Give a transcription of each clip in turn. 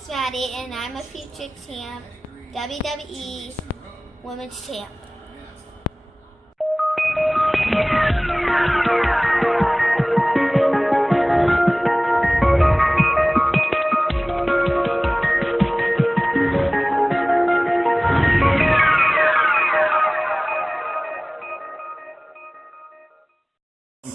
is Maddie, and I'm a future champ, WWE Women's Champ.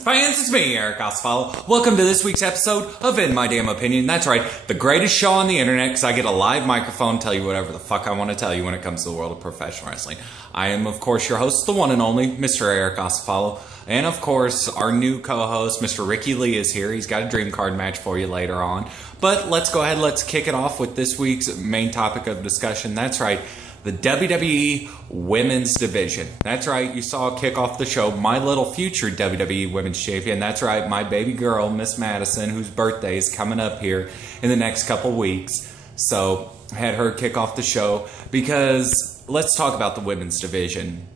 Fans, it's me, Eric Osvaldo. Welcome to this week's episode of In My Damn Opinion. That's right, the greatest show on the internet, because I get a live microphone, tell you whatever the fuck I want to tell you when it comes to the world of professional wrestling. I am, of course, your host, the one and only Mr. Eric Osvaldo. And, of course, our new co-host, Mr. Ricky Lee, is here. He's got a dream card match for you later on. But let's go ahead, let's kick it off with this week's main topic of discussion. That's right, the WWE Women's Division. That's right, you saw kick off the show my little future WWE Women's Champion. That's right, my baby girl, Miss Madison, whose birthday is coming up here in the next couple weeks. So, had her kick off the show because let's talk about the Women's Division.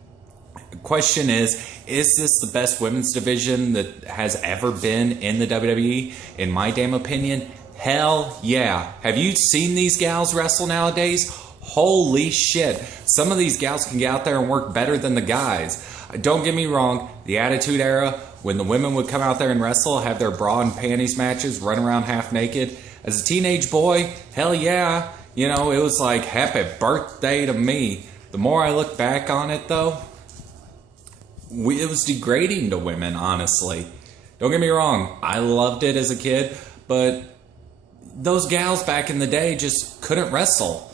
The question is this the best Women's Division that has ever been in the WWE? In my damn opinion, hell yeah. Have you seen these gals wrestle nowadays? Holy shit. Some of these gals can get out there and work better than the guys. Don't get me wrong, the Attitude Era, when the women would come out there and wrestle, have their bra and panties matches, run around half naked. As a teenage boy, hell yeah. You know, it was like, happy birthday to me. The more I look back on it, though, it was degrading to women, honestly. Don't get me wrong, I loved it as a kid, but those gals back in the day just couldn't wrestle.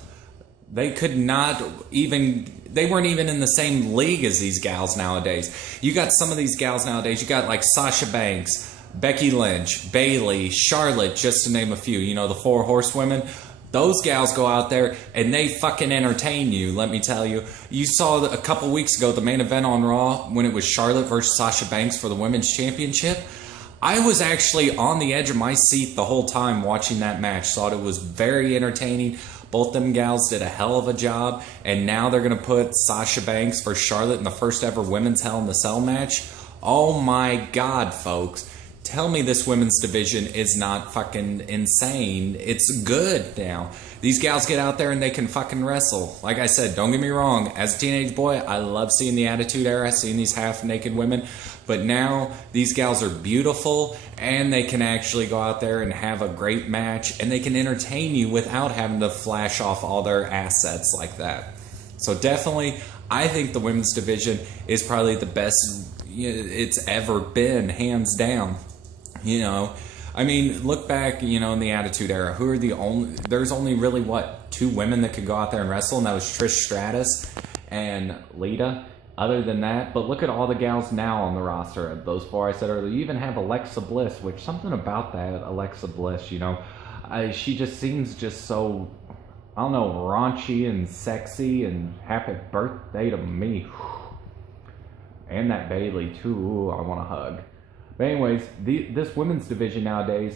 They could not even, they weren't even in the same league as these gals nowadays. You got some of these gals nowadays, you got like Sasha Banks, Becky Lynch, Bayley, Charlotte, just to name a few, you know, the four horsewomen. Those gals go out there and they fucking entertain you, let me tell you. You saw a couple weeks ago the main event on Raw when it was Charlotte versus Sasha Banks for the Women's Championship. I was actually on the edge of my seat the whole time watching that match. Thought it was very entertaining. Both them gals did a hell of a job, and now they're going to put Sasha Banks for Charlotte in the first ever women's Hell in the Cell match. Oh my god, folks. Tell me this women's division is not fucking insane. It's good now. These gals get out there and they can fucking wrestle. Like I said, don't get me wrong. As a teenage boy, I love seeing the Attitude Era, seeing these half-naked women. But now, these gals are beautiful, and they can actually go out there and have a great match, and they can entertain you without having to flash off all their assets like that. So definitely, I think the women's division is probably the best it's ever been, hands down. You know, I mean, look back, you know, in the Attitude Era, who are the only, there's only really, what, two women that could go out there and wrestle, and that was Trish Stratus and Lita. Other than that, but look at all the gals now on the roster. Those four I said earlier. You even have Alexa Bliss, which something about that Alexa Bliss, you know, she just seems just so, I don't know, raunchy and sexy, and happy birthday to me. And that Bayley too. Ooh, I want to hug. But anyways, this women's division nowadays,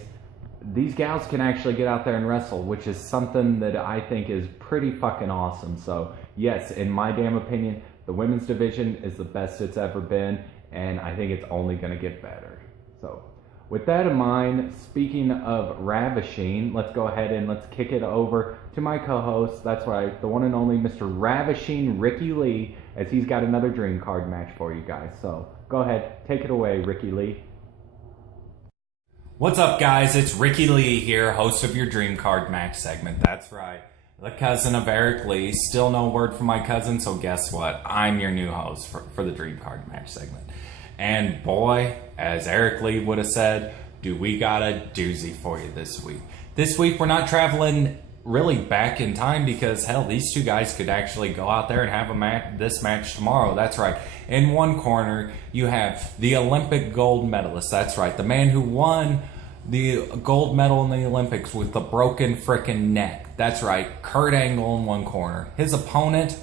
these gals can actually get out there and wrestle, which is something that I think is pretty fucking awesome. So yes, in my damn opinion, the women's division is the best it's ever been, and I think it's only going to get better. So, with that in mind, speaking of ravishing, let's go ahead and let's kick it over to my co-host. That's right, the one and only Mr. Ravishing Ricky Lee, as he's got another dream card match for you guys. So, go ahead, take it away, Ricky Lee. What's up, guys? It's Ricky Lee here, host of your dream card match segment. That's right. The cousin of Eric Lee. Still no word from my cousin, so guess what? I'm your new host for the Dream Card Match segment. And boy, as Eric Lee would have said, do we got a doozy for you this week. This week, we're not traveling really back in time because, hell, these two guys could actually go out there and have this match tomorrow. That's right. In one corner, you have the Olympic gold medalist. That's right. The man who won the gold medal in the Olympics with the broken frickin' neck. That's right, Kurt Angle in one corner. His opponent,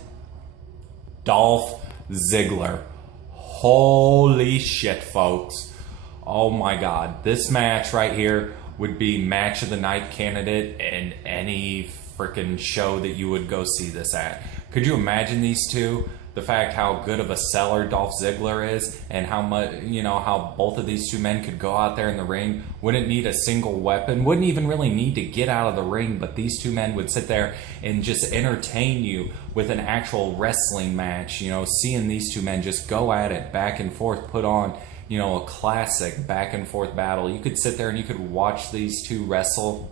Dolph Ziggler. Holy shit, folks. Oh my god. This match right here would be match of the night candidate in any frickin' show that you would go see this at. Could you imagine these two the fact how good of a seller Dolph Ziggler is, and how much, how both of these two men could go out there in the ring, wouldn't need a single weapon, wouldn't even really need to get out of the ring, but these two men would sit there and just entertain you with an actual wrestling match, seeing these two men just go at it back and forth, put on, a classic back and forth battle. You could sit there and you could watch these two wrestle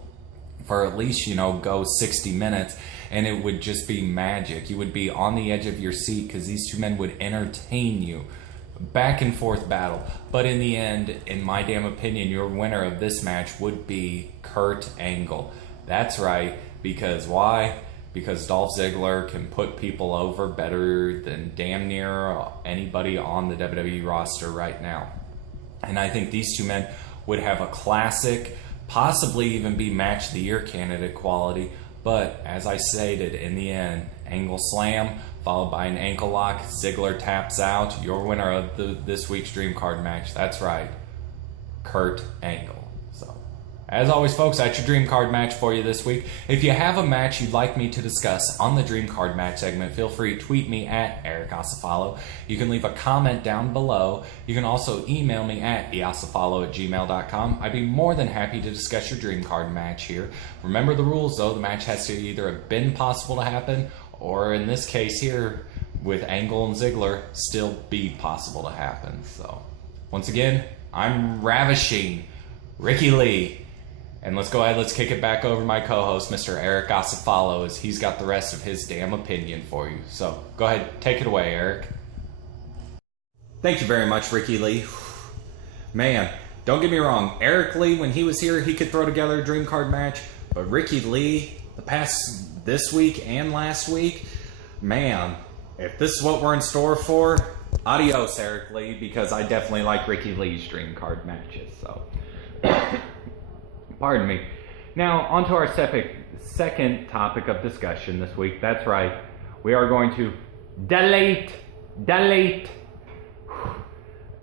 for at least, go 60 minutes, and it would just be magic. You would be on the edge of your seat because these two men would entertain you. Back and forth battle. But in the end, in my damn opinion, your winner of this match would be Kurt Angle. That's right, because why? Because Dolph Ziggler can put people over better than damn near anybody on the WWE roster right now. And I think these two men would have a classic, possibly even be match of the year candidate quality. But as I stated, in the end, Angle slam followed by an ankle lock. Ziggler taps out. Your winner of this week's Dream Card match. That's right, Kurt Angle. So, as always, folks, that's your Dream Card match for you this week. If you have a match you'd like me to discuss on the Dream Card match segment, feel free to tweet me at Eric Asafalo. You can leave a comment down below. You can also email me at easafalo@gmail.com. I'd be more than happy to discuss your Dream Card match here. Remember the rules, though. The match has to either have been possible to happen, or in this case here, with Angle and Ziggler, still be possible to happen. So, once again, I'm ravishing Ricky Lee. And let's go ahead, let's kick it back over to my co-host, Mr. Eric Asafalo, as he's got the rest of his damn opinion for you. So, go ahead, take it away, Eric. Thank you very much, Ricky Lee. Man, don't get me wrong. Eric Lee, when he was here, he could throw together a Dream Card match. But Ricky Lee, this week and last week, man, if this is what we're in store for, adios, Eric Lee, because I definitely like Ricky Lee's Dream Card matches. So, pardon me. Now, on to our second topic of discussion this week. That's right. We are going to delete,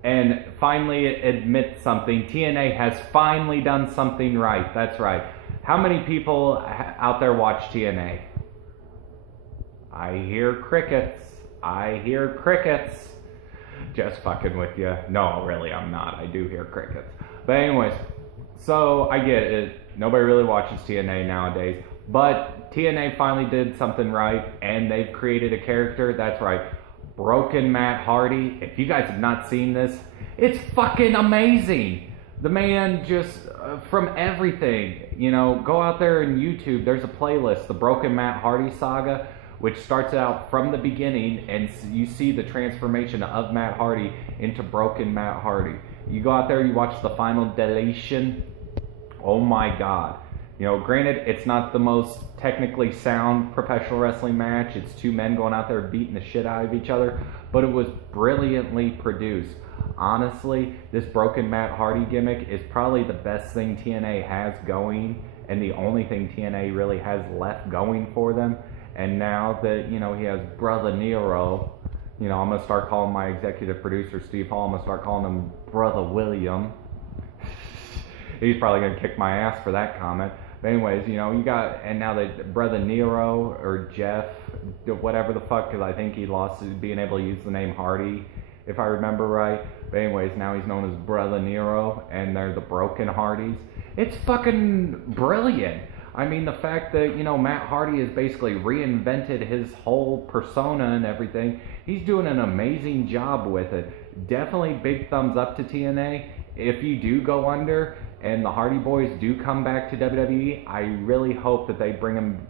and finally admit something. TNA has finally done something right. That's right. How many people out there watch TNA? I hear crickets. Just fucking with you. No, really, I'm not. I do hear crickets. But anyways, so I get it. Nobody really watches TNA nowadays. But TNA finally did something right, and they've created a character. That's right. Broken Matt Hardy. If you guys have not seen this, it's fucking amazing. The man just, from everything, go out there and YouTube. There's a playlist, the Broken Matt Hardy saga, which starts out from the beginning, and you see the transformation of Matt Hardy into Broken Matt Hardy. You go out there, you watch the final deletion. Oh my God. Granted, it's not the most technically sound professional wrestling match. It's two men going out there beating the shit out of each other, but it was brilliantly produced. Honestly, this Broken Matt Hardy gimmick is probably the best thing TNA has going, and the only thing TNA really has left going for them. And now that, he has Brother Nero, I'm going to start calling my executive producer, Steve Hall, I'm going to start calling him Brother William. He's probably going to kick my ass for that comment. But anyways, and now that Brother Nero, or Jeff, whatever the fuck, because I think he lost being able to use the name Hardy, if I remember right. But anyways, now he's known as Brother Nero, and they're the Broken Hardys. It's fucking brilliant. I mean, the fact that, Matt Hardy has basically reinvented his whole persona and everything, he's doing an amazing job with it. Definitely big thumbs up to TNA. If you do go under and the Hardy Boys do come back to WWE, I really hope that they bring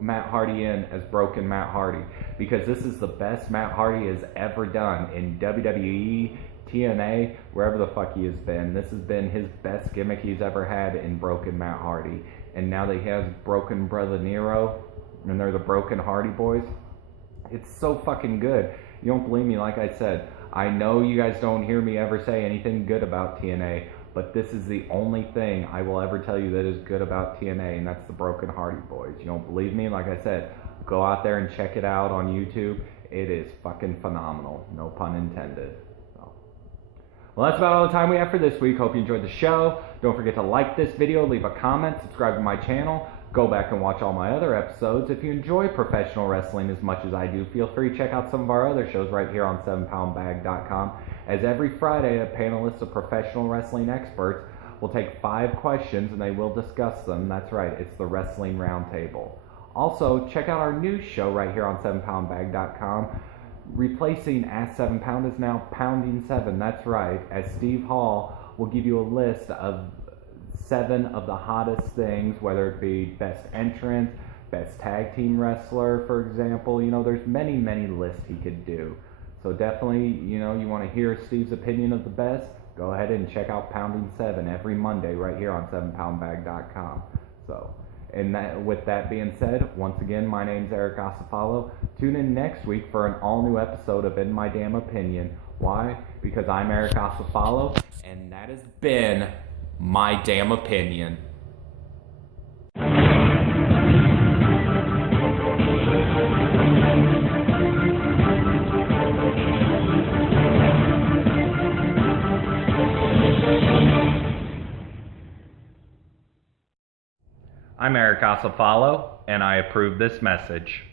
Matt Hardy in as Broken Matt Hardy, because this is the best Matt Hardy has ever done in WWE, TNA, wherever the fuck he has been. This has been his best gimmick he's ever had in Broken Matt Hardy. And now that he has Broken Brother Nero, and they're the Broken Hardy Boys, it's so fucking good. You don't believe me, like I said. I know you guys don't hear me ever say anything good about TNA, but this is the only thing I will ever tell you that is good about TNA, and that's the Broken Hardy Boys. You don't believe me? Like I said, go out there and check it out on YouTube. It is fucking phenomenal. No pun intended. Well, that's about all the time we have for this week. Hope you enjoyed the show. Don't forget to like this video, leave a comment, subscribe to my channel. go back and watch all my other episodes. If you enjoy professional wrestling as much as I do, feel free to check out some of our other shows right here on 7poundbag.com, as every Friday a panelist of professional wrestling experts will take 5 questions and they will discuss them. That's right, it's the Wrestling Roundtable. Also, check out our new show right here on 7poundbag.com. Replacing Ask 7 Pound is now Pounding 7. That's right, as Steve Hall will give you a list of 7 of the hottest things, whether it be best entrant, best tag team wrestler, for example. You know, there's many, many lists he could do. So definitely, you know, you want to hear Steve's opinion of the best, go ahead and check out Pounding 7 every Monday right here on 7poundbag.com. So, with that being said, once again, my name's Eric Asafalo. Tune in next week for an all-new episode of In My Damn Opinion. Why? Because I'm Eric Asafalo, and that has been My Damn Opinion. I'm Eric Asafalo, and I approve this message.